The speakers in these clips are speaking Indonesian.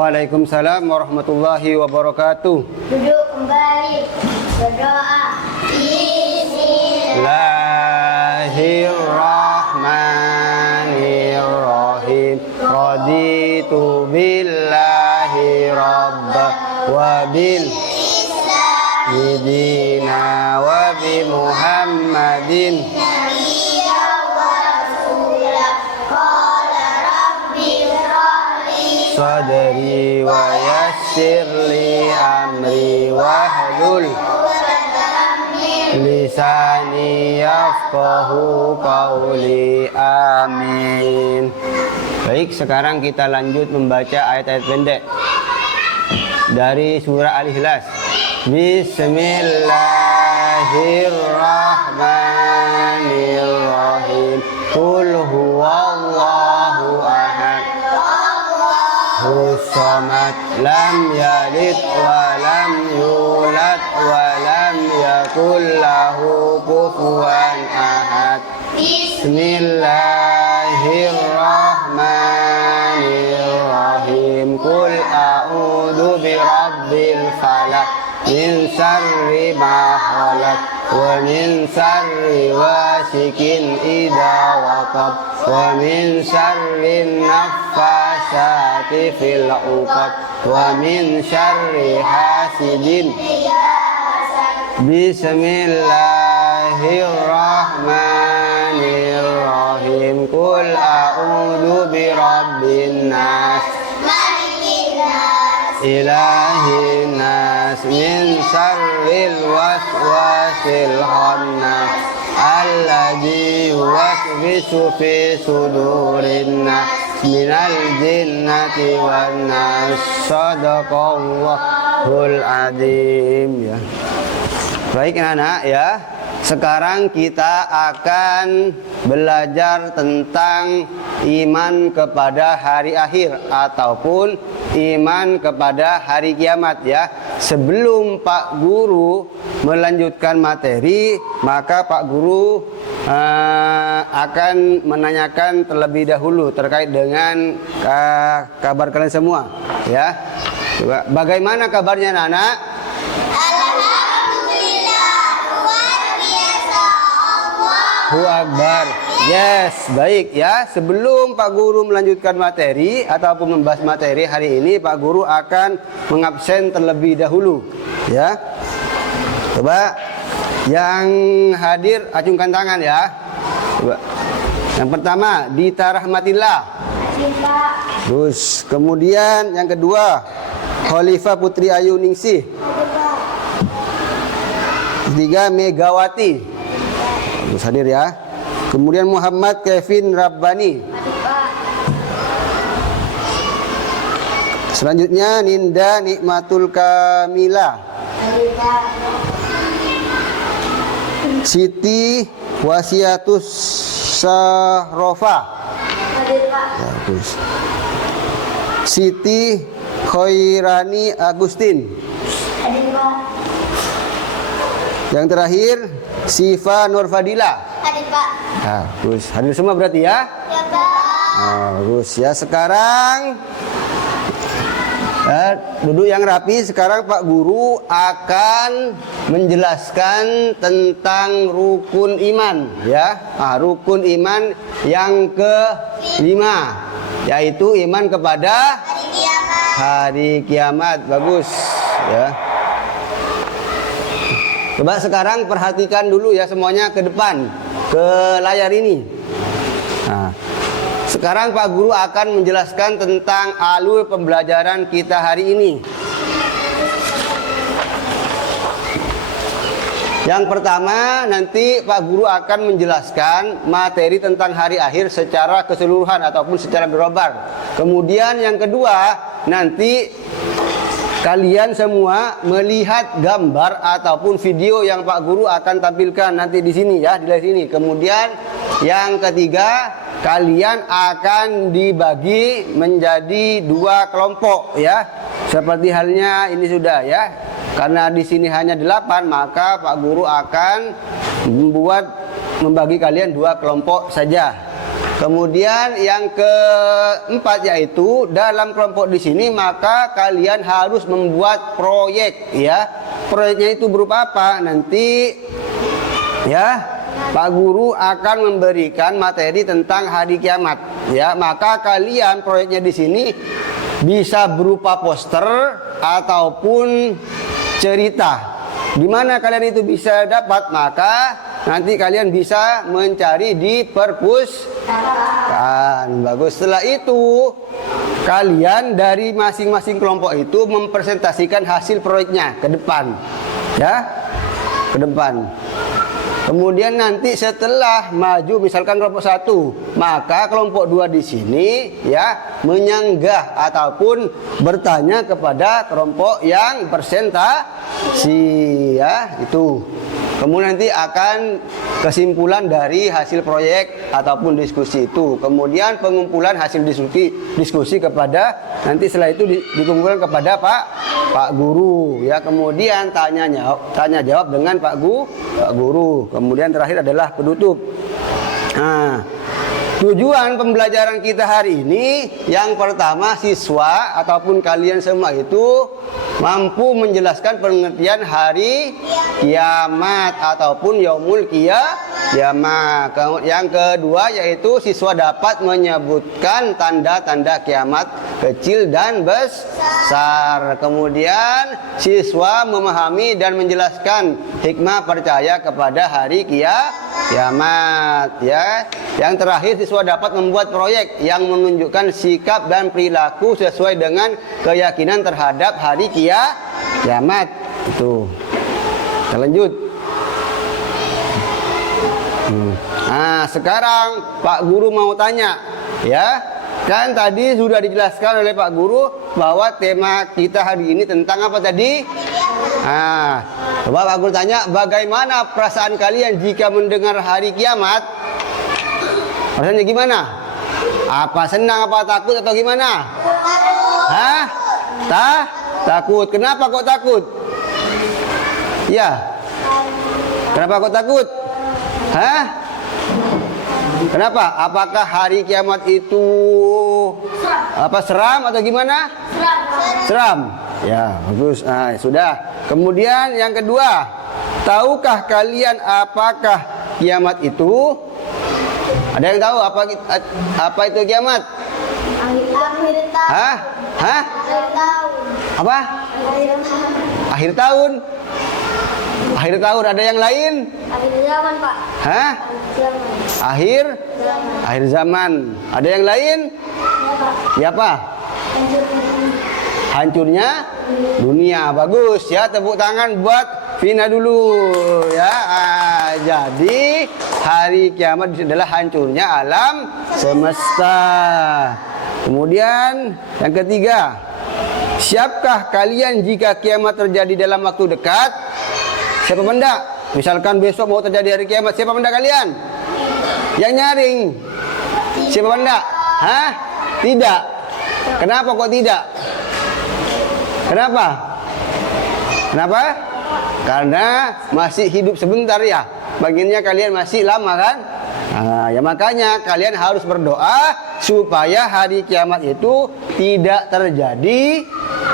Waalaikumsalam warahmatullahi wabarakatuh. Duduk kembali, berdoa. Bismillahirrahmanirrahim. Raditu billahi rabba wa bil Idina wa bi Muhammadin sadri wa yassir li amri wahlul lisani yafqahu qawli. Amin. Baik, sekarang kita lanjut membaca ayat-ayat pendek dari surah Al-Ikhlas. Bismillahirrahmanirrahim. Qul huwallahu ahad, Samad, lam yalid wa lam yulad wa lam yakul lahu kufuwan ahad. Bismillahirrahmanirrahim. Qul a'udzu birabbil falaq min syarri ma khalaq wa min syarri wasikin idza waqab wa min syarri naffasati fil 'uqad wa min syarri hasidin. Bismillahirrahmanirrahim. Qul a'udzu birabbin nas ilahin nas min syarril waswasil khannas alladzi yuwaswisu fi sudurin nas minal jinnati wan nas. Shadaqallahul adzim. Ya. Baik anak-anak ya. Sekarang kita akan belajar tentang iman kepada hari akhir ataupun iman kepada hari kiamat ya. Sebelum Pak Guru melanjutkan materi, maka Pak Guru akan menanyakan terlebih dahulu terkait dengan kabar kalian semua ya. Coba, bagaimana kabarnya anak-anak? Allahu Akbar. Yes, baik ya. Sebelum Pak Guru melanjutkan materi ataupun membahas materi hari ini, Pak Guru akan mengabsen terlebih dahulu ya. Coba yang hadir acungkan tangan ya. Coba. Yang pertama, Dita Rahmatillah. Terus kemudian yang kedua, Khalifah Putri Ayu Ningsih. Ketiga, Megawati. Terus hadir ya. Kemudian Muhammad Kevin Rabbani. Selanjutnya Ninda Nikmatul Kamila. Siti Wasiatus Sahrofa. Siti Khairani Agustin. Yang terakhir Siva Nurfadila. Hadir Pak. Nah, terus hadir semua berarti ya? Ya Pak. Nah, terus ya sekarang duduk yang rapi. Sekarang Pak Guru akan menjelaskan tentang rukun iman ya. Rukun iman yang kelima, yaitu iman kepada hari kiamat. Bagus ya. Coba sekarang perhatikan dulu ya semuanya ke depan, ke layar ini. Nah, sekarang Pak Guru akan menjelaskan tentang alur pembelajaran kita hari ini. Yang pertama, nanti Pak Guru akan menjelaskan materi tentang hari akhir secara keseluruhan ataupun secara global. Kemudian yang kedua, nanti kalian semua melihat gambar ataupun video yang Pak Guru akan tampilkan nanti di sini ya, di sini. Kemudian yang ketiga, kalian akan dibagi menjadi dua kelompok ya. Seperti halnya ini sudah ya. Karena di sini hanya 8, maka Pak Guru akan membagi kalian dua kelompok saja. Kemudian yang keempat yaitu dalam kelompok di sini maka kalian harus membuat proyek ya. Proyeknya itu berupa apa? Nanti ya Pak Guru akan memberikan materi tentang hari kiamat ya. Maka kalian proyeknya di sini bisa berupa poster ataupun cerita. Di mana kalian itu bisa dapat? Maka nanti kalian bisa mencari di perpustakaan. Bagus. Setelah itu kalian dari masing-masing kelompok itu mempresentasikan hasil proyeknya ke depan. Ya. Ke depan. Kemudian nanti setelah maju misalkan kelompok 1, maka kelompok 2 di sini ya menyanggah ataupun bertanya kepada kelompok yang presentasi ya itu. Kemudian nanti akan kesimpulan dari hasil proyek ataupun diskusi itu. Kemudian pengumpulan hasil diskusi kepada nanti setelah itu dikumpulkan kepada Pak Guru ya. Kemudian tanya jawab dengan Pak Guru. Kemudian terakhir adalah penutup. Nah, tujuan pembelajaran kita hari ini yang pertama siswa ataupun kalian semua itu mampu menjelaskan pengertian hari kiamat ataupun yaumul kiamat. Yang kedua yaitu siswa dapat menyebutkan tanda-tanda kiamat kecil dan besar. Kemudian siswa memahami dan menjelaskan hikmah percaya kepada hari kiamat ya. Yang terakhir siswa dapat membuat proyek yang menunjukkan sikap dan perilaku sesuai dengan keyakinan terhadap hari kiamat itu. Kita lanjut. Nah, sekarang Pak Guru mau tanya ya. Kan tadi sudah dijelaskan oleh Pak Guru bahwa tema kita hari ini tentang apa tadi? Nah, coba Pak Guru tanya, bagaimana perasaan kalian jika mendengar hari kiamat? Perasaannya gimana? Apa senang, apa takut atau gimana? Hah? Takut. Kenapa kok takut? Ya. Kenapa kok takut? Hah? Kenapa? Apakah hari kiamat itu seram atau gimana? Seram. Ya, bagus. Nah, sudah. Kemudian yang kedua, tahukah kalian apakah kiamat itu? Ada yang tahu apa itu kiamat? Akhir tahun. Hah? Akhir tahun. Apa? Akhir tahun. Akhir tahun. Ada yang lain? Akhir zaman, Pak. Hah? Akhir zaman. Ada yang lain? Ya, Pak. Hancurnya dunia. Bagus ya, tepuk tangan buat Vina dulu ya. Jadi hari kiamat adalah hancurnya alam semesta. Kemudian yang ketiga, siapkah kalian jika kiamat terjadi dalam waktu dekat? Siapa benda? Misalkan besok mau terjadi hari kiamat, siapa benda kalian? Yang nyaring. Siapa benda? Hah? Tidak. Kenapa kok tidak? Kenapa? Karena masih hidup sebentar ya. Bagiannya kalian masih lama kan? Nah, ya makanya kalian harus berdoa supaya hari kiamat itu tidak terjadi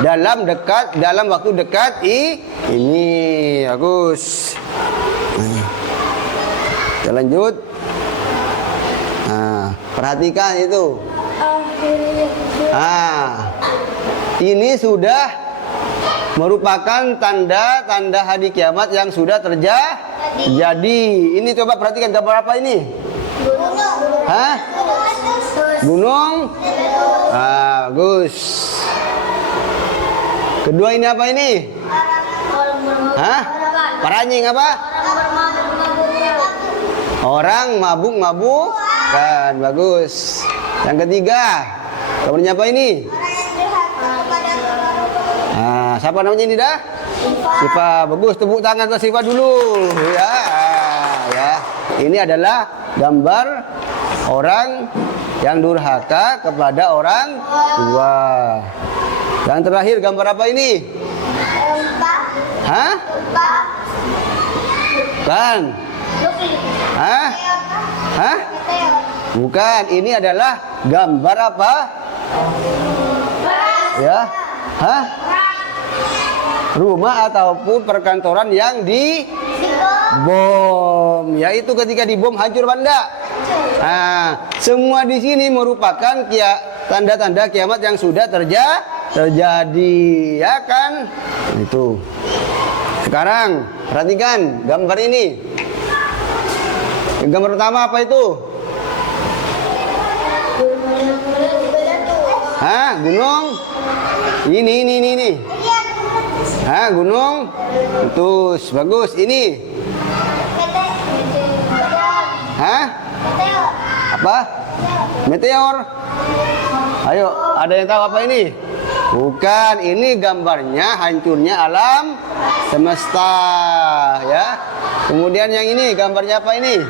dalam waktu dekat ini. Bagus. Kita lanjut. Nah, perhatikan itu. Nah, ini sudah merupakan tanda-tanda hari kiamat yang sudah terjadi. Ini coba perhatikan gambar apa ini? Hah? Gunung? Ah, bagus. Kedua ini apa ini? Hah? Paranying apa? Orang mabuk-mabukan. Bagus. Yang ketiga, gambarnya apa ini? Nah, siapa namanya ini dah? Siva. Bagus, tepuk tangan ke Siva dulu. Ya, ya. Ini adalah gambar orang yang durhaka kepada orang tua. Yang terakhir gambar apa ini? Hah? Kan? Hah? Hah? Bukan, ini adalah gambar apa? Ya, hah? Rumah ataupun perkantoran yang dibom. Yaitu ketika dibom hancur benda. Nah, semua di sini merupakan tanda-tanda kiamat yang sudah terjadi, ya kan? Itu. Sekarang perhatikan gambar ini. Gambar pertama apa itu? Hah, gunung? Ini. Hah, gunung? Putus, bagus. Ini? Hah? Apa? Meteor? Ayo, ada yang tahu apa ini? Bukan, ini gambarnya hancurnya alam semesta, ya. Kemudian yang ini gambarnya apa ini?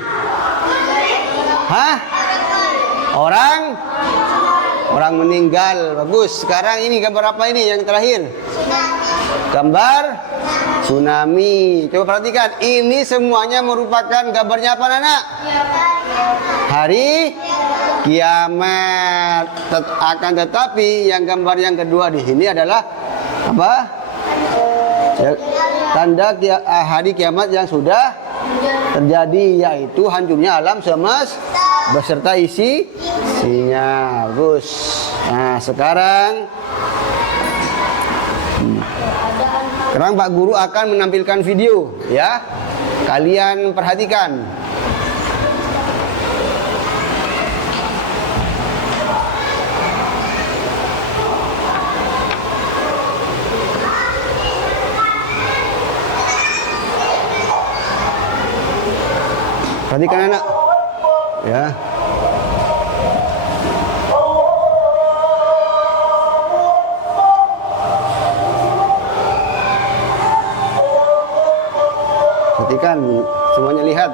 Hah? Orang meninggal. Bagus. Sekarang ini gambar apa ini yang terakhir? Gambar tsunami. Coba perhatikan, ini semuanya merupakan gambarnya apa, Nana? Hari kiamat. Akan tetapi yang gambar yang kedua di sini adalah apa? Tanda hari kiamat yang sudah terjadi, yaitu hancurnya alam semesta beserta isinya. Bagus. Nah, sekarang Pak Guru akan menampilkan video, ya. Kalian perhatikan. Perhatikan anak, ya. Perhatikan, semuanya lihat.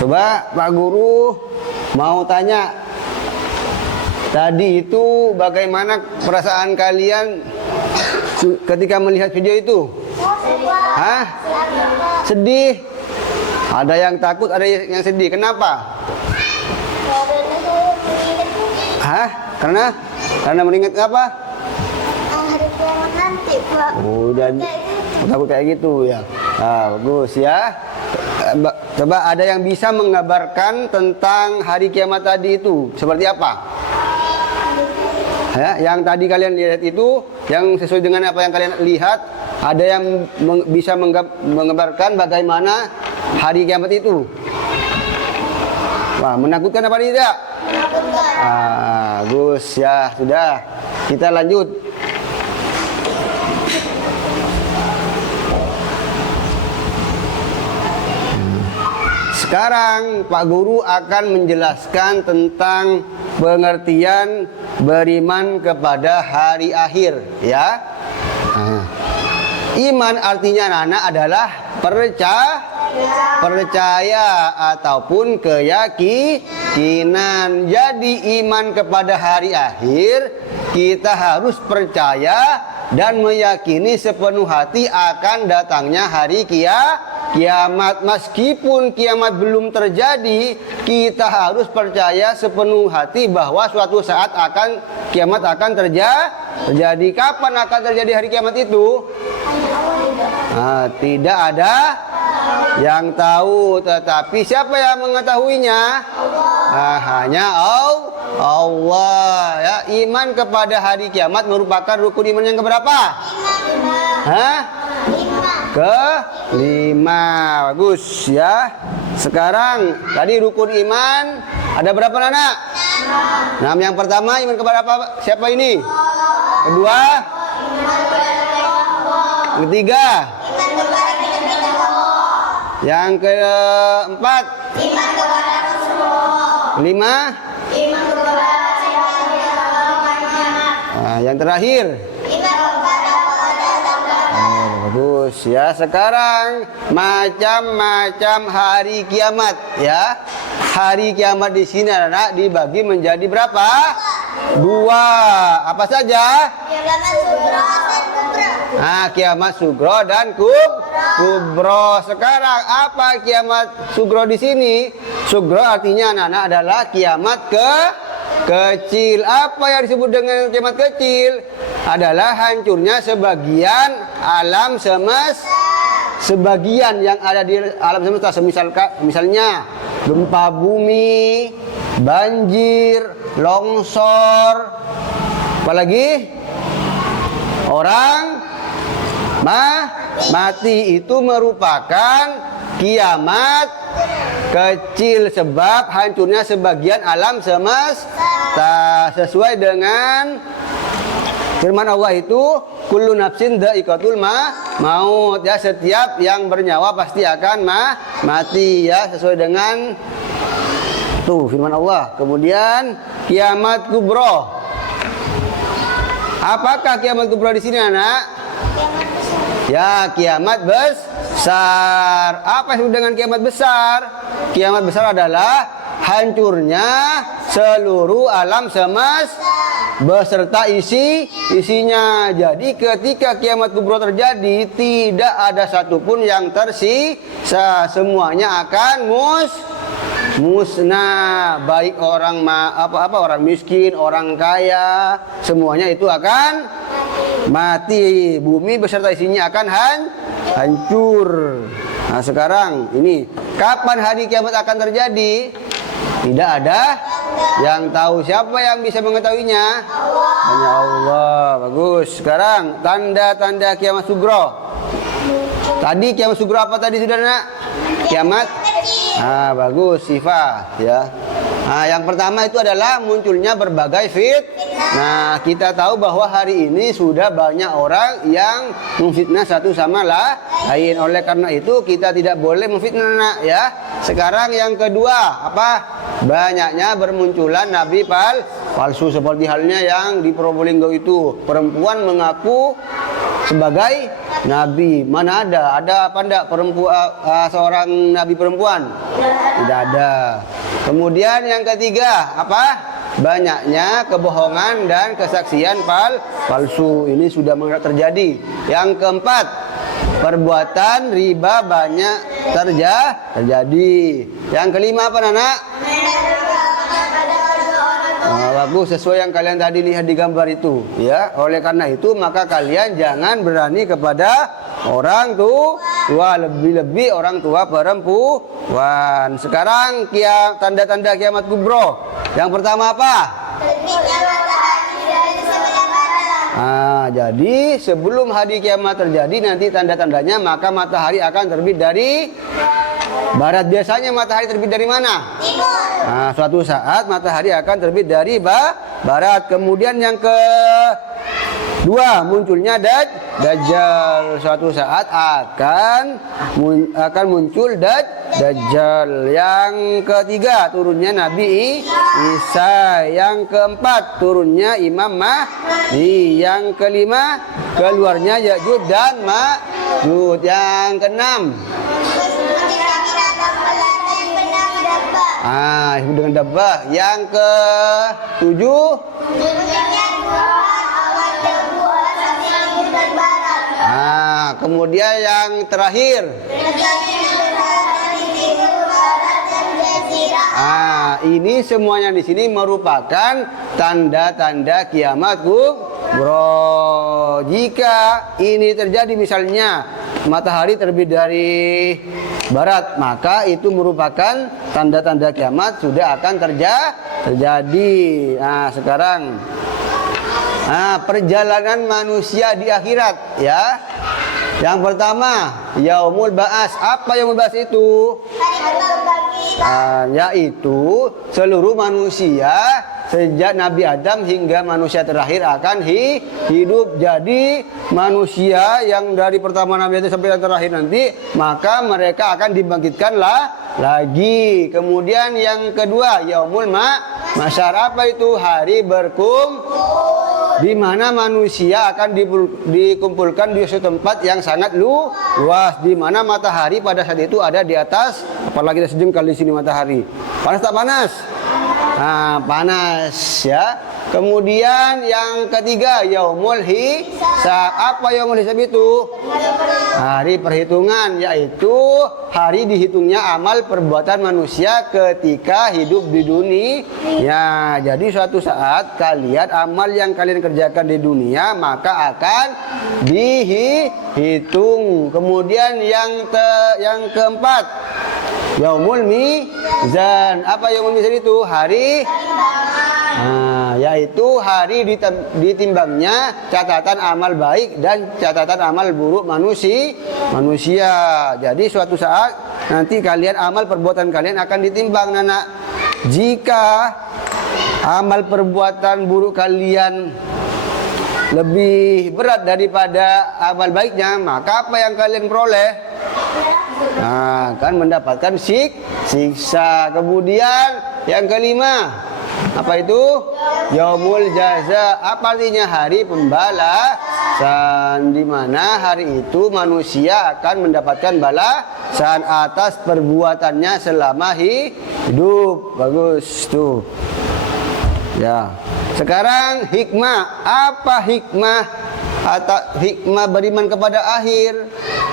Coba Pak Guru mau tanya. Tadi itu bagaimana perasaan kalian ketika melihat video itu? Hah? Sedih? Ada yang takut, ada yang sedih. Kenapa? Hah? Karena mengingat apa? Hari kiamat nanti, Pak. Oh, dan takut kayak gitu ya. Nah, bagus ya. Coba ada yang bisa mengabarkan tentang hari kiamat tadi itu seperti apa? Ya, yang tadi kalian lihat itu, yang sesuai dengan apa yang kalian lihat, ada yang bisa mengabarkan bagaimana hari kiamat itu? Wah, menakutkan apa tidak? Bagus ya, sudah. Kita lanjut. Sekarang Pak Guru akan menjelaskan tentang pengertian beriman kepada hari akhir, ya. Iman artinya anak adalah percaya ataupun keyakinan. Jadi iman kepada hari akhir, kita harus percaya dan meyakini sepenuh hati akan datangnya hari kiamat. Meskipun kiamat belum terjadi, kita harus percaya sepenuh hati bahwa suatu saat kiamat akan terjadi. Kapan akan terjadi hari kiamat itu? Tidak ada yang tahu, tetapi siapa yang mengetahuinya? Hanya Allah ya. Iman kepada hari kiamat merupakan rukun iman yang keberapa? Kelima. Bagus ya. Sekarang tadi rukun iman ada berapa anak? 6. Yang pertama iman kepada apa? Siapa ini? Kedua? Ketiga? Yang keempat? Iman kepada Rasulullah. Kelima? Iman kepada Yang terakhir? iman kepada Bagus ya. Sekarang macam-macam hari kiamat ya. Hari kiamat di sini anak dibagi menjadi berapa? 2. Apa saja? Kiamat sugro dan kubro. Sekarang apa kiamat sugro di sini? Sugro artinya anak-anak adalah kiamat kecil. Apa yang disebut dengan kiamat kecil? Adalah hancurnya sebagian alam semesta. Sebagian yang ada di alam semesta, misalnya gempa bumi, banjir, longsor, apalagi orang mati. Itu merupakan kiamat kecil sebab hancurnya sebagian alam semesta. Sesuai dengan firman Allah itu, kullu nafsin dha'iqatul maut ya, setiap yang bernyawa pasti akan mati ya, sesuai dengan tuh firman Allah. Kemudian kiamat kubro. Apakah kiamat kubro di sini anak? Ya, kiamat besar. Apa yang disebut dengan kiamat besar? Kiamat besar adalah hancurnya seluruh alam semesta beserta isinya. Jadi ketika kiamat kubro terjadi, tidak ada satupun yang tersisa. Semuanya akan musnah. Baik orang orang miskin, orang kaya, semuanya itu akan mati. Bumi beserta isinya akan hancur. Nah, sekarang ini kapan hari kiamat akan terjadi? Tidak ada yang tahu. Siapa yang bisa mengetahuinya? Hanya Allah. Bagus. Sekarang tanda-tanda kiamat sugro. Tadi kiamat sugro apa tadi sudah nak? Kiamat. Bagus, sifat ya. Yang pertama itu adalah munculnya berbagai fitnah. Kita tahu bahwa hari ini sudah banyak orang yang memfitnah satu sama lain. Oleh karena itu kita tidak boleh memfitnah ya. Sekarang yang kedua apa? Banyaknya bermunculan nabi palsu, seperti halnya yang di Probolinggo itu. Perempuan mengaku sebagai nabi. Mana ada? Ada apa enggak seorang nabi perempuan? Tidak ada. Kemudian yang ketiga, apa? Banyaknya kebohongan dan kesaksian palsu. Ini sudah terjadi. Yang keempat, perbuatan riba banyak terjadi. Yang kelima apa, Nana? Bagus, sesuai yang kalian tadi lihat di gambar itu, ya. Oleh karena itu maka kalian jangan berani kepada orang tua, lebih-lebih orang tua perempuan. Sekarang tanda-tanda kiamat kubro. Yang pertama apa? Terbitnya matahari dari sebelah barat. Jadi sebelum hari kiamat terjadi nanti tanda-tandanya maka matahari akan terbit dari barat. Biasanya matahari terbit dari mana? Timur. Suatu saat matahari akan terbit dari barat. Kemudian yang kedua, munculnya Dajjal. Suatu saat akan muncul Dajjal. Yang ketiga, turunnya Nabi Isa. Yang keempat, turunnya Imam Mahdi. Yang kelima, keluarnya Ya'juj dan Ma'juj. Yang keenam, disebut dengan dabbah. Yang ketujuh, kemudian yang terakhir, ini semuanya di sini merupakan tanda-tanda kiamat kubro. Jika ini terjadi, misalnya matahari terbit dari barat, maka itu merupakan tanda-tanda kiamat sudah akan terjadi. Sekarang perjalanan manusia di akhirat, ya. Yang pertama, Yaumul Ba'as. Apa Yaumul Ba'as itu? Yaitu seluruh manusia sejak Nabi Adam hingga manusia terakhir akan hidup. Jadi manusia yang dari pertama Nabi Adam sampai yang terakhir nanti, maka mereka akan dibangkitkan lagi. Kemudian yang kedua, Yaumul Mahsyar. Apa itu? Hari di mana manusia akan dikumpulkan di suatu tempat yang sangat luas, di mana matahari pada saat itu ada di atas. Apalagi sejengkal di sini matahari. Panas tak panas? Panas, ya. Kemudian yang ketiga, Yaumul Hisab. Apa Yaumul Hisab itu? Hari perhitungan, yaitu hari dihitungnya amal perbuatan manusia ketika hidup di dunia. Jadi suatu saat kalian amal yang kalian kerjakan di dunia maka akan dihitung. Kemudian yang keempat, Yaumul Mizan. Apa Yaumul Mizan itu? Hari yaitu hari ditimbangnya catatan amal baik dan catatan amal buruk manusia. Jadi suatu saat nanti kalian amal perbuatan kalian akan ditimbang, Nana. Jika amal perbuatan buruk kalian lebih berat daripada amal baiknya, maka apa yang kalian peroleh? Akan mendapatkan siksa. Kemudian yang kelima, apa itu? Yaumul Jaza. Apa artinya? Hari pembalasan, di mana hari itu manusia akan mendapatkan balasan atas perbuatannya selama hidup. Bagus tuh. Ya. Sekarang hikmah. Apa hikmah beriman kepada akhir?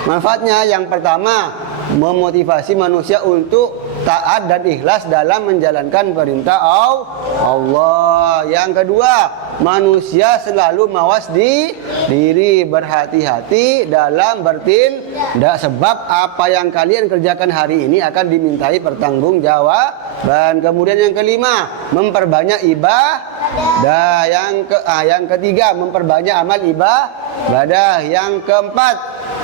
Manfaatnya yang pertama, memotivasi manusia untuk taat dan ikhlas dalam menjalankan perintah Allah. Yang kedua, manusia selalu mawas diri, berhati-hati dalam bertindak, sebab apa yang kalian kerjakan hari ini akan dimintai pertanggungjawaban. Kemudian yang kelima, memperbanyak ibadah. Yang ketiga, memperbanyak amal ibadah. Yang keempat,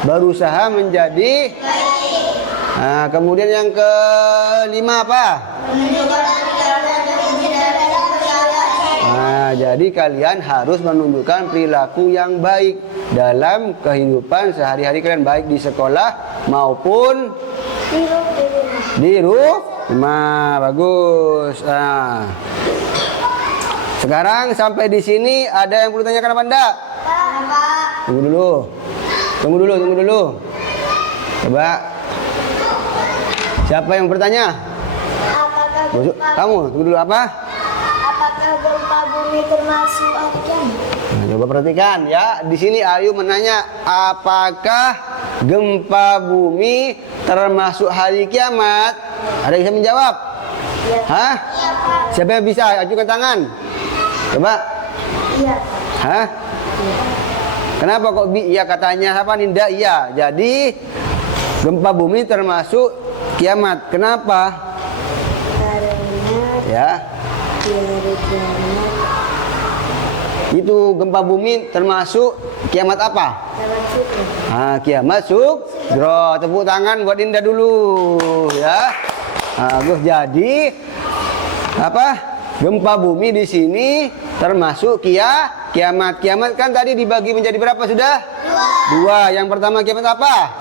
berusaha menjadi kemudian yang kelima apa? Jadi kalian harus menunjukkan perilaku yang baik dalam kehidupan sehari-hari kalian, baik di sekolah maupun di rumah. Bagus. Sekarang sampai di sini ada yang perlu tanyakan apa enggak? Tunggu dulu. Tunggu dulu. Coba. Siapa yang bertanya? Apakah gempa, Kamu, tunggu dulu apa? apakah gempa bumi termasuk hari kiamat? Nah, coba perhatikan ya. Di sini Ayu menanya, apakah gempa bumi termasuk hari kiamat? Ada yang bisa menjawab? Iya. Hah? Iya, Pak. Siapa yang bisa? Ajukan tangan. Coba. Iya. Hah? Kenapa kok iya katanya apa Ninda? Iya. Jadi gempa bumi termasuk kiamat. Kenapa? Karena Ya. di hari kiamat Itu gempa bumi termasuk kiamat apa? termasuk Kiamat sugro. Tepuk tangan buat Dinda dulu ya. Bagus. Jadi apa? Gempa bumi di sini termasuk kiamat. Kiamat kan tadi dibagi menjadi berapa sudah? Dua. Yang pertama kiamat apa?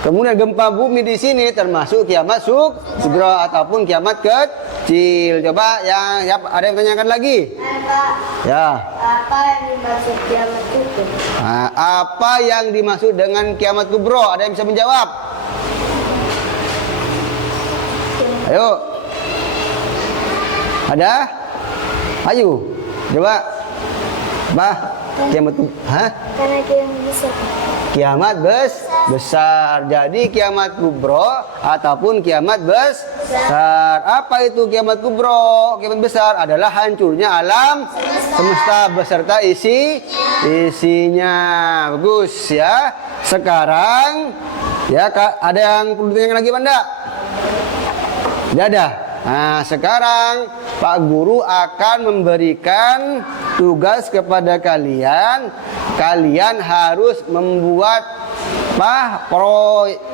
Kemudian gempa bumi di sini termasuk kiamat sugro ataupun kiamat kecil. Coba yang ada yang tanyakan lagi? Ya. apa yang dimaksud kiamat itu? Apa yang dimaksud dengan kiamat kubro? Ada yang bisa menjawab? Ayo. Ada? Ayo. Coba. Kiamat Karena kiamat besar. Kiamat besar. Jadi kiamat kubro ataupun kiamat besar. Apa itu kiamat kubro? Kiamat besar adalah hancurnya alam semesta beserta isinya. Bagus ya. Sekarang ya ada yang perlu ditanyakan lagi Banda? Tidak ada. Nah, sekarang Pak Guru akan memberikan tugas kepada kalian. Kalian harus membuat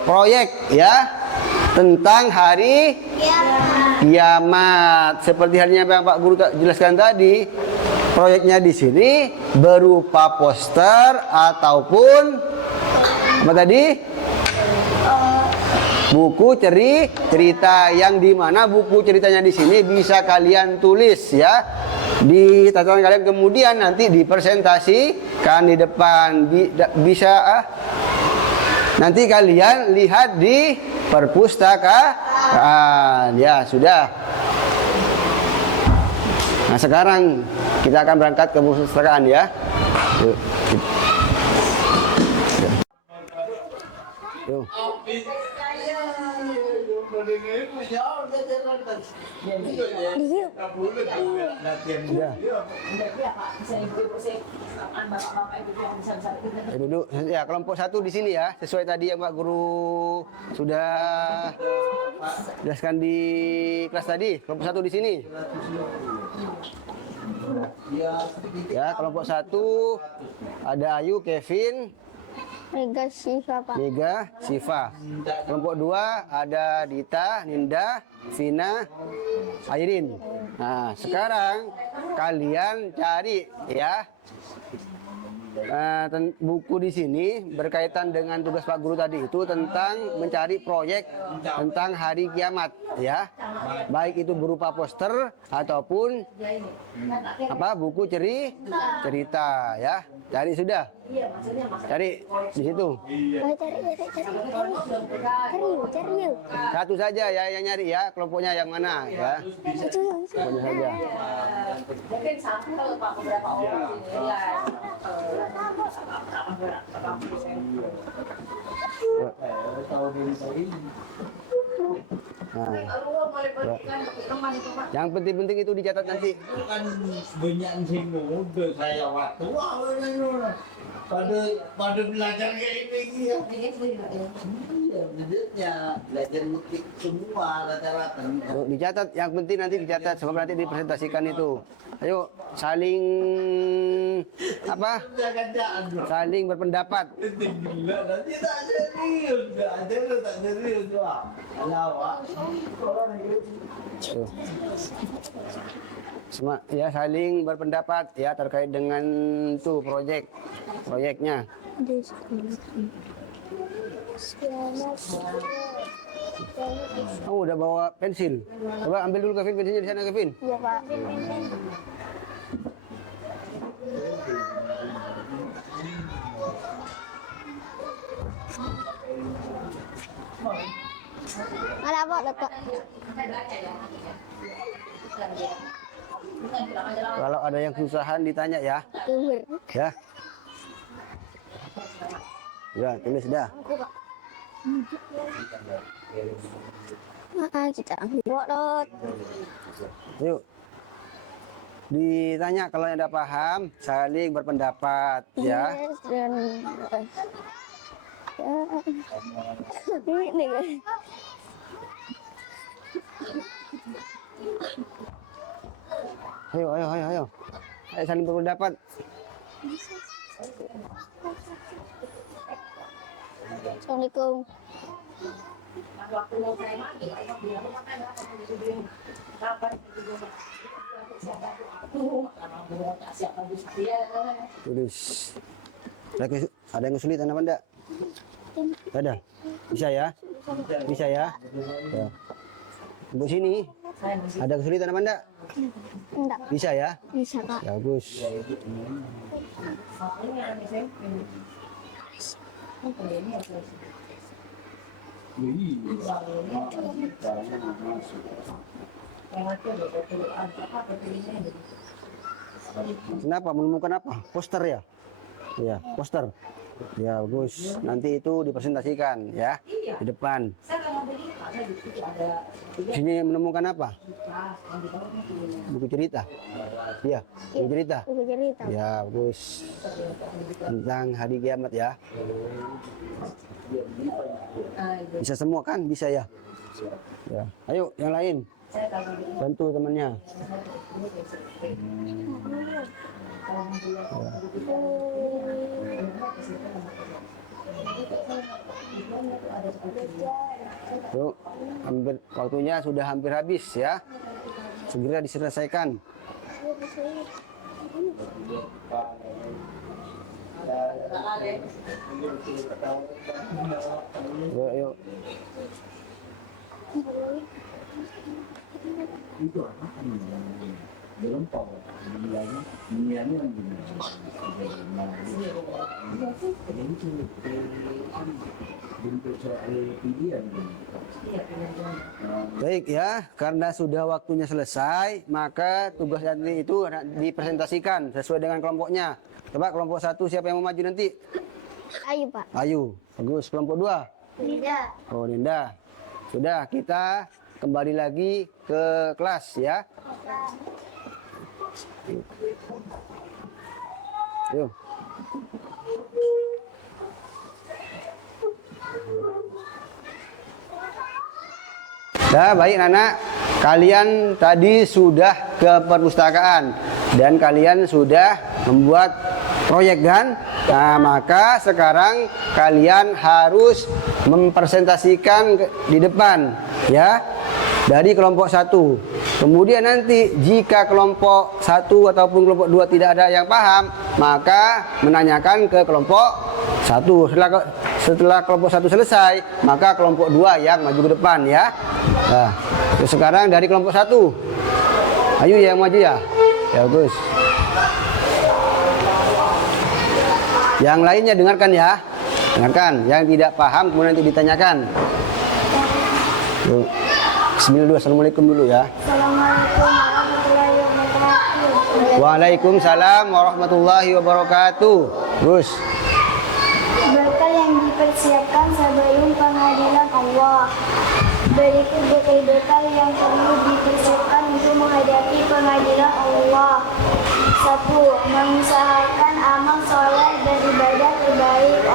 proyek ya tentang hari kiamat. Seperti halnya yang Pak Guru jelaskan tadi, proyeknya di sini berupa poster ataupun apa tadi? Buku cerita yang dimana buku ceritanya di sini bisa kalian tulis ya di catatan kalian, kemudian nanti dipresentasikan di depan bisa nanti kalian lihat di perpustakaan ya sudah. Nah sekarang kita akan berangkat ke perpustakaan ya. Yuk. Yuk. Duduk ya, kelompok 1 di sini ya, sesuai tadi yang Pak Guru sudah jelaskan di kelas tadi. Kelompok 1 di sini. Ya, kelompok 1 ada Ayu, Kevin, Mega Siva, Pak. Mega, Siva. Kelompok 2 ada Dita, Ninda, Vina, Airin. Nah, sekarang kalian cari ya buku di sini berkaitan dengan tugas Pak Guru tadi itu tentang mencari proyek tentang hari kiamat ya. Baik itu berupa poster ataupun buku cerita ya. Cari sudah? Cari di situ. Cari yuk. Satu saja ya yang nyari ya, kelompoknya yang mana ya. Kelompoknya saja. Mungkin satu kalau Pak beberapa orang ya. Yang penting-penting itu dicatat nanti. Kan banyak sing muda saya waktu pada belajar kayak ini ya. Iya, belajar ngetik semua rata-rata. Dicatat, yang penting nanti dicatat sebab nanti dipresentasikan itu. Ayo saling saling berpendapat. Gila, nanti tak serius, tak serius wah. Lawak. Ya saling berpendapat ya terkait dengan tuh proyeknya. Kamu udah bawa pensil? Coba ambil dulu Kevin pensilnya di sana Kevin. Iya, Pak. Ada apa letak? Kalau ada yang kesusahan ditanya ya. Timur. Ya. Ya, tulis dah. Kita ambil. Yuk. Ditanya kalau yang tidak paham, saling berpendapat ya. Yes, dan ini guys. Ayo. Ayo saling berpendapat. Assalamualaikum. Tulis. Ada yang kesulitan apa enggak? Ada. Bisa ya? Bisa ya? Ya. Untuk sini ada kesulitan apa enggak? Enggak. Bisa ya? Bisa, Kak. Bagus. Kenapa? Menemukan apa? Poster ya? Ya, poster. Ya, bagus. Nanti itu dipresentasikan ya di depan. Sini menemukan apa? Buku cerita. Iya, buku cerita. Buku cerita. Ya, bagus. Tentang hari kiamat ya. Bisa semua kan? Bisa ya? Ya. Ayo, yang lain. Bantu temannya. Tuh, waktunya sudah hampir habis ya. Segera diselesaikan. Yuk. Baik ya, karena sudah waktunya selesai, maka tugas nanti itu dipresentasikan sesuai dengan kelompoknya. Coba kelompok 1 siapa yang mau maju nanti? Ayo, Pak. Ayu, bagus. Kelompok 2? Tidak. Oh, Dinda. Sudah, kita kembali lagi ke kelas ya. Yuk. Nah, baik anak, kalian tadi sudah ke perpustakaan dan kalian sudah membuat proyek kan? Nah, maka sekarang kalian harus mempresentasikan di depan ya dari kelompok 1. Kemudian nanti jika kelompok 1 ataupun kelompok 2 tidak ada yang paham, maka menanyakan ke kelompok 1. Setelah kelompok 1 selesai, maka kelompok 2 yang maju ke depan ya. Nah, sekarang dari kelompok 1. Ayo yang maju ya. Ya, bagus. Yang lainnya dengarkan ya. Dengarkan, yang tidak paham kemudian nanti ditanyakan. Bismillah, assalamualaikum dulu ya. Assalamualaikum warahmatullahi wabarakatuh. Waalaikumsalam warahmatullahi wabarakatuh. Gus. Bekal yang dipersiapkan sebelum pengadilan Allah. Berikut bekal-bekal yang perlu dipersiapkan untuk menghadapi pengadilan Allah. 1. Mengusahakan amal soleh dan ibadah terbaik.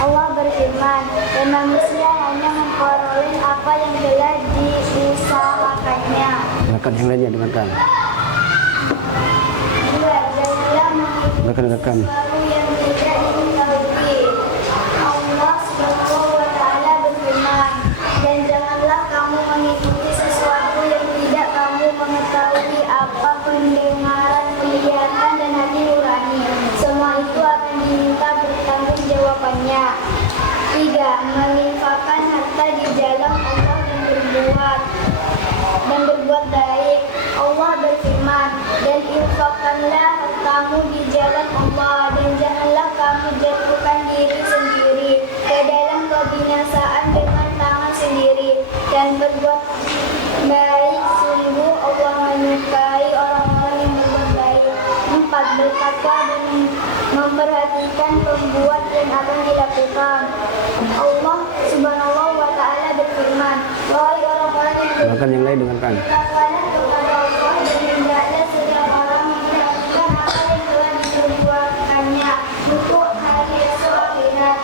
Allah berfirman, dan manusia hanya memperoleh apa yang telah diusahakannya. Dengarkan yang lainnya, dengarkan. 2. Janganlah mengikuti sesuatu yang tidak diketahui. Allah Subhanahu wa Ta'ala berfirman, dan janganlah kamu mengikuti sesuatu yang tidak kamu mengetahui apa pendengaran, penglihatan, dan hati nurani. Semua itu akan diminta bertanggung jawabannya. 3. Menginfakkan harta di jalan Allah dan berbuat baik. Allah berfirman, dan infakkanlah hartamu di jalan Allah, dan janganlah kamu jatuhkan diri sendiri ke dalam kebinasaan dengan tangan dan berbuat baik. Sungguh Allah menyukai orang-orang yang berbuat baik. 4. Bertakwa dan memperhatikan pembuat yang akan dilakukan. Allah Subhanahu wa Ta'ala berfirman, wahai orang-orang yang Dengarkan yang lain, dengarkan. bertakwalah kepada Allah dan hendaklah setiap orang memperhatikan apa yang telah diperbuatkannya untuk hari esok akhirat,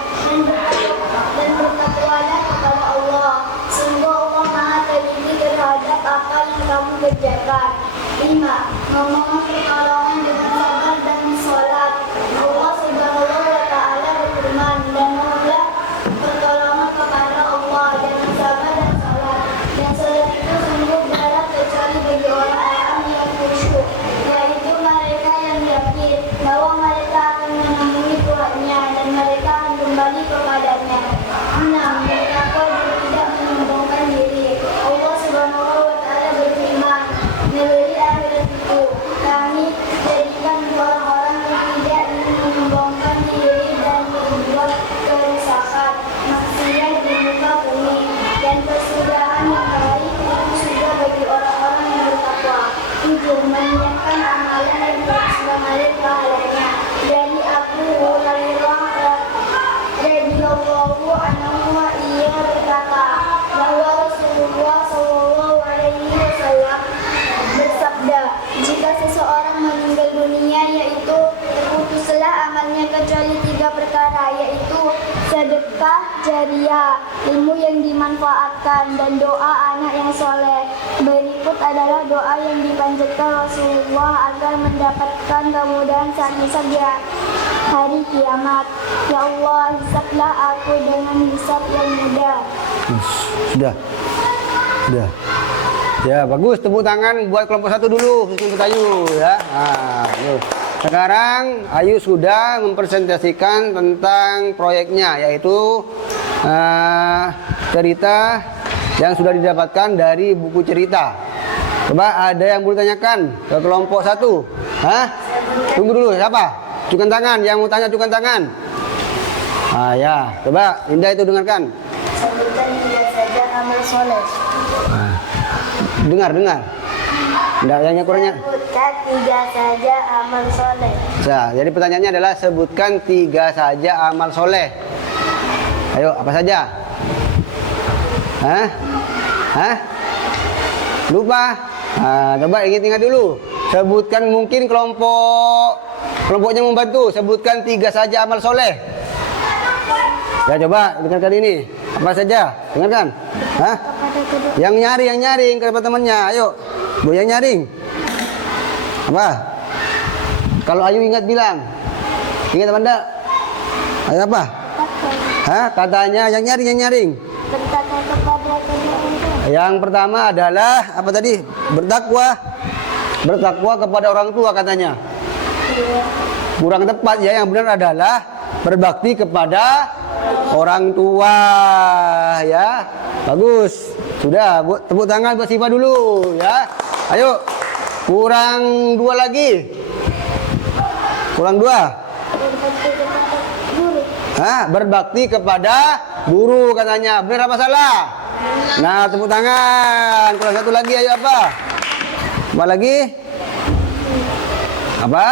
dan bertakwalah kepada Allah. Sungguh Allah Maha teliti terhadap apa yang kamu kerjakan. 5. Memohon pertolongan dengan sabar dan sholat. Allah Subhanahu wa Ta'ala berfirman, dan mohonlah pertolongan kepada Allah dengan sabar dan sholat. Dan sholat itu sungguh berat kecuali bagi orang-orang yang khusyuk, yaitu mereka yang yakin bahwa mereka akan menemui Tuhannya dan mereka akan kembali kepadanya. 6. Bertakwa dan tidak menyombongkan diri. Allah Subhanahu wa Ta'ala berfirman, negeri akhirat itu kami jadikan orang-orang yang tidak ingin menyombongkan diri dan membuat kerusakan, maksiat di muka bumi, dan kesudahan yang baik itu sudah bagi orang-orang yang bertakwa. 7. Menyiapkan amalan yang harus mengalir pahalanya. Dari Abu Hurairah radhiyallahu anhu ia berkata bahwa Rasulullah sallallahu alaihi wasallam bersabda, jika seseorang meninggal dunia yaitu terputuslah amalnya kecuali 3 perkara, yaitu sedekah jariah, ilmu yang dimanfaatkan, dan doa anak yang soleh. Berikut adalah doa yang dipanjatkan Rasulullah agar mendapatkan kemudahan saat hisab di hari kiamat. Ya Allah, hisablah aku dengan hisab yang mudah. Sudah. Sudah. Ya, bagus. Tepuk tangan buat kelompok 1 dulu, untuk Ayu ya. Nah, yuk. Sekarang Ayu sudah mempresentasikan tentang proyeknya, yaitu cerita yang sudah didapatkan dari buku cerita. Coba ada yang boleh tanyakan ke kelompok 1? Hah? Tunggu dulu, siapa? Cukan tangan, yang mau tanya cukan tangan. Ah ya, coba Indah itu dengarkan. Sebutkan 3 saja amal soleh. Dengar. Enggak, yang kurangnya. Sebutkan 3 saja amal soleh. Nah, jadi pertanyaannya adalah sebutkan 3 saja amal soleh. Ayo, apa saja? Hah? Lupa? Nah, coba ingat dulu. Sebutkan, mungkin kelompoknya membantu. Sebutkan 3 saja amal soleh. Ya, coba dengarkan ini. Apa saja? Dengarkan. Hah? Yang nyaring ke temannya. Ayo, Bu yang nyaring. Apa? Kalau Ayu ingat bilang. Ingat apa enggak? Ayo apa? Hah? Katanya yang nyaring. Bertakwa kepada kedua orang tua. Yang pertama adalah apa tadi? Bertakwa kepada orang tua katanya. Kurang tepat ya, yang benar adalah berbakti kepada orang tua ya. Bagus. Sudah, tepuk tangan buat Siva dulu ya. Ayo. Kurang 2 lagi. Kurang 2. Berbakti kepada guru. Berbakti kepada guru katanya. Benar apa salah? Nah, tepuk tangan. Kurang 1 lagi, ayo apa? Apa lagi? Apa?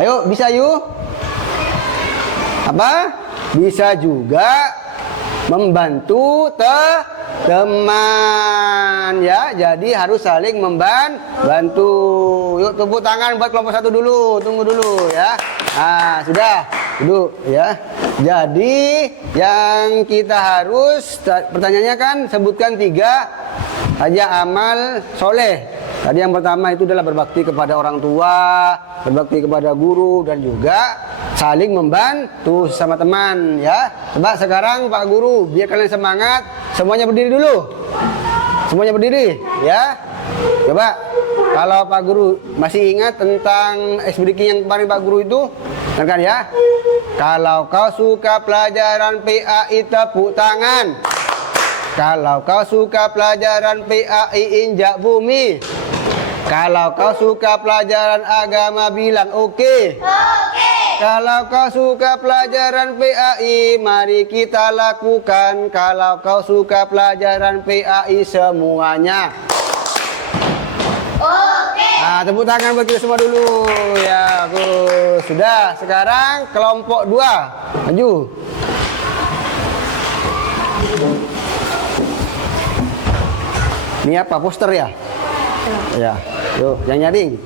Ayo, bisa yuk? Apa? Bisa juga membantu teman ya. Jadi harus saling membantu. Yuk tepuk tangan buat kelompok 1 dulu. Tunggu dulu ya. Nah, sudah. Duduk ya. Jadi yang kita harus, pertanyaannya kan sebutkan 3 saja amal soleh. Tadi yang pertama itu adalah berbakti kepada orang tua, berbakti kepada guru, dan juga saling membantu sama teman ya. Coba sekarang Pak Guru, biar kalian semangat, semuanya berdiri dulu. Semuanya berdiri ya. Coba kalau Pak Guru masih ingat tentang SBDK yang kemarin Pak Guru itu, dengarkan ya. Kalau kau suka pelajaran PAI tepuk tangan. Kalau kau suka pelajaran PAI injak bumi. Kalau kau suka pelajaran agama bilang oke. Oke. Kalau kau suka pelajaran PAI, mari kita lakukan. Kalau kau suka pelajaran PAI semuanya. Oke. Nah, tepuk tangan buat kita semua dulu. Ya, bagus. Sudah, sekarang kelompok 2. Maju. Ini apa? Poster ya? Ya. Yuk, yang nyaring.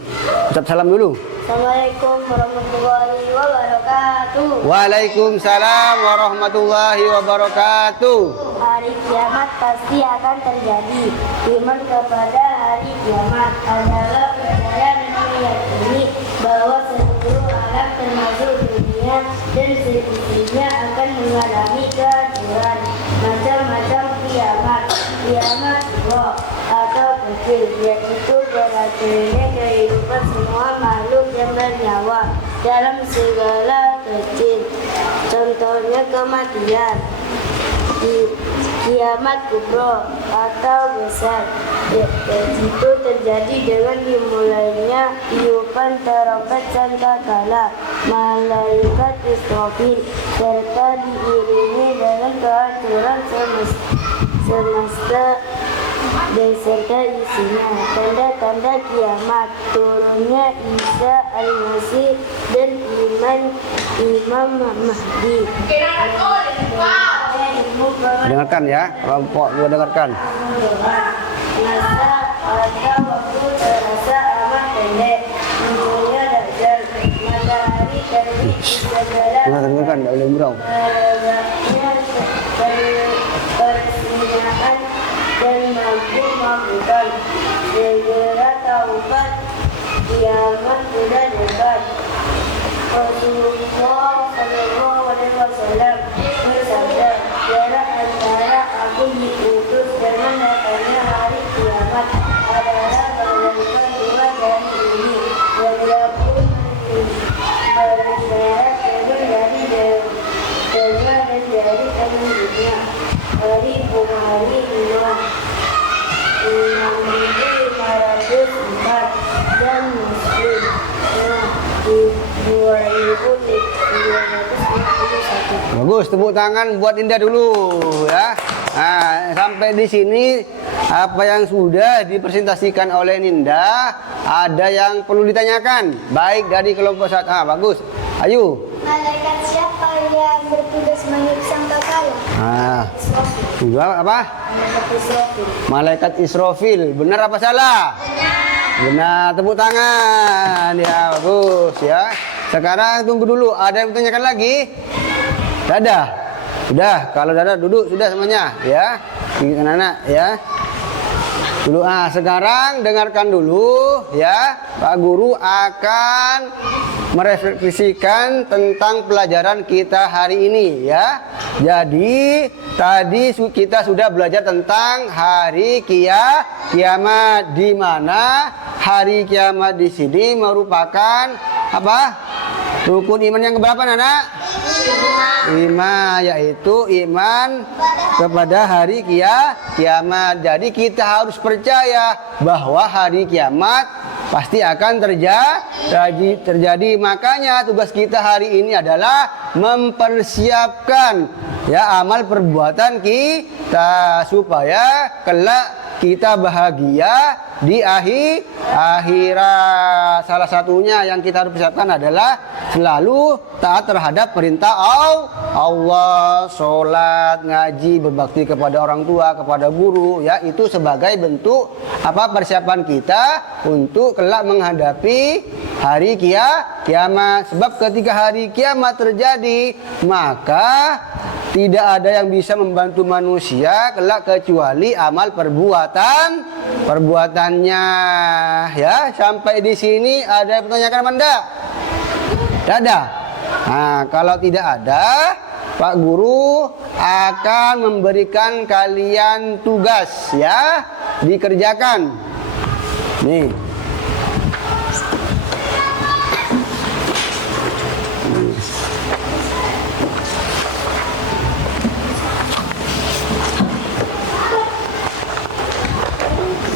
Ucap salam dulu. Assalamualaikum warahmatullahi wabarakatuh. Waalaikumsalam warahmatullahi wabarakatuh. Hari kiamat pasti akan terjadi. Iman kepada hari kiamat adalah percaya dan meyakini bahwa seluruh alam termasuk dunia dan seisinya akan mengalami kehancuran. Macam-macam kiamat. Kiamat kubra atau kecil, yaitu berakhirnya kehidupan semua makhluk yang bernyawa dalam segala kecil. Contohnya kematian. Kiamat kubra atau besar, itu terjadi dengan dimulainya tiupan trompet sangkakala malaikat Israfil serta diiringi dengan kehancuran semesta beserta isinya. Tanda-tanda kiamat: turunnya Isa Al-Masih dan Imam Mahdi. Dengarkan ya, kelompok 2 dengarkan. Masa atau waktu terasa amat pendek. Munculnya Dajjal, matahari terbit di segala Dengarkan, tidak boleh gurau. merebaknya persinyahan dan mampu mampukan. Segera taubat, kiamat sudah dekat. Rasulullah Sallallahu Alaihi Wasallam bersabda, jarak antara aku diutus dengan datangnya hari kiamat adalah bagaikan 2 jari ini. Walaupun bersyarat dengan dari telunjuknya. Hari Bukhari 6.504 dan Muslim 2.251. Bagus, tepuk tangan buat Indah dulu ya. Nah, sampai di sini apa yang sudah dipresentasikan oleh Ninda, ada yang perlu ditanyakan baik dari kelompok 1. Bagus. Ayo. Malaikat siapa yang bertugas meniup sangkakala? Dua apa? Malaikat Israfil. Malaikat Israfil. Benar apa salah? Benar, tepuk tangan. Ya, bagus ya. Sekarang tunggu dulu, ada yang bertanyakan lagi? Dadah. Sudah, kalau dadah duduk sudah semuanya ya. Anak-anak ya. Dulu sekarang dengarkan dulu ya. Pak Guru akan merefleksikan tentang pelajaran kita hari ini ya. Jadi tadi kita sudah belajar tentang hari kiamat, di mana hari kiamat di sini merupakan apa? Rukun iman yang keberapa, Nana? 5, yaitu iman kepada hari kiamat. Jadi kita harus percaya bahwa hari kiamat pasti akan terjadi. Makanya tugas kita hari ini adalah mempersiapkan ya amal perbuatan kita supaya kelak kita bahagia di akhirat. Salah satunya yang kita harus persiapkan adalah selalu taat terhadap perintah Allah, sholat, ngaji, berbakti kepada orang tua, kepada guru ya, itu sebagai bentuk persiapan kita untuk kelak menghadapi hari kiamat. Sebab ketika hari kiamat terjadi, maka tidak ada yang bisa membantu manusia kelak kecuali amal perbuatannya. Ya, sampai di sini ada yang bertanyakan apa enggak? Tidak ada. Nah, kalau tidak ada, Pak Guru akan memberikan kalian tugas ya, dikerjakan. Nih.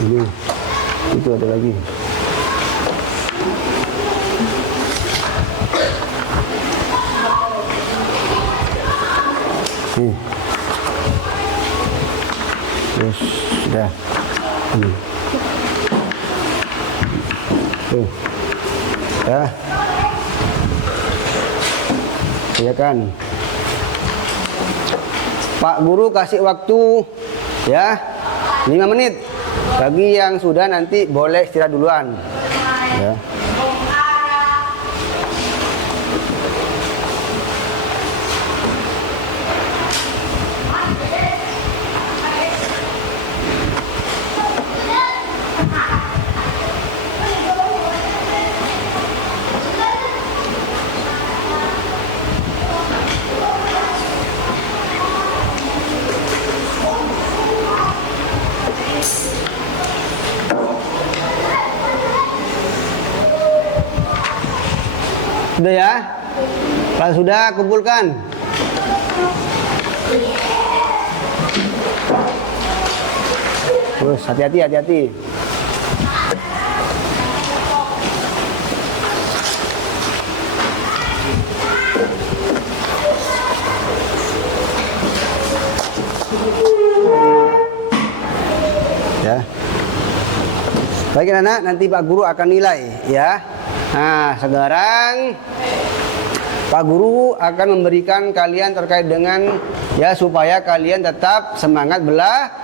Ini, itu ada lagi. Terus sudah. Tuh. Ya. Ya kan. Pak Guru kasih waktu ya 5 menit. Bagi yang sudah nanti boleh istirahat duluan. Ya. Sudah ya? Kalau sudah, kumpulkan. Terus hati-hati, hati-hati. Ya. Baik anak, nanti Pak Guru akan nilai ya. Nah, sekarang Pak Guru akan memberikan kalian terkait dengan ya supaya kalian tetap semangat belajar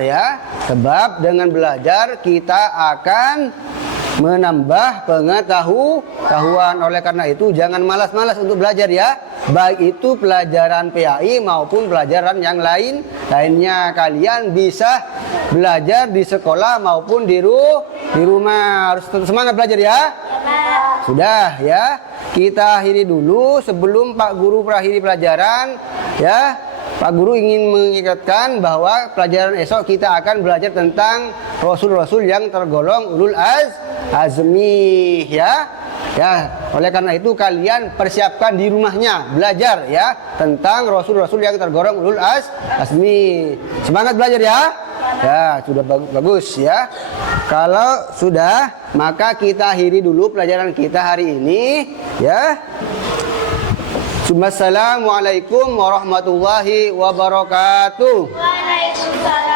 ya. Sebab dengan belajar kita akan menambah pengetahuan. Oleh karena itu jangan malas-malas untuk belajar ya. Baik itu pelajaran PAI maupun pelajaran yang lainnya. Kalian bisa belajar di sekolah maupun di rumah. Harus tetap semangat belajar ya. Sudah ya. Kita akhiri dulu sebelum Pak Guru berakhiri pelajaran ya. Pak Guru ingin mengingatkan bahwa pelajaran esok kita akan belajar tentang Rasul-Rasul yang tergolong ulul azmi ya. Ya, oleh karena itu kalian persiapkan di rumahnya belajar ya tentang Rasul-Rasul yang tergolong ulul azmi. Semangat belajar ya. Ya, sudah bagus ya. Kalau sudah, maka kita akhiri dulu pelajaran kita hari ini ya. Assalamualaikum warahmatullahi wabarakatuh. Waalaikumsalam.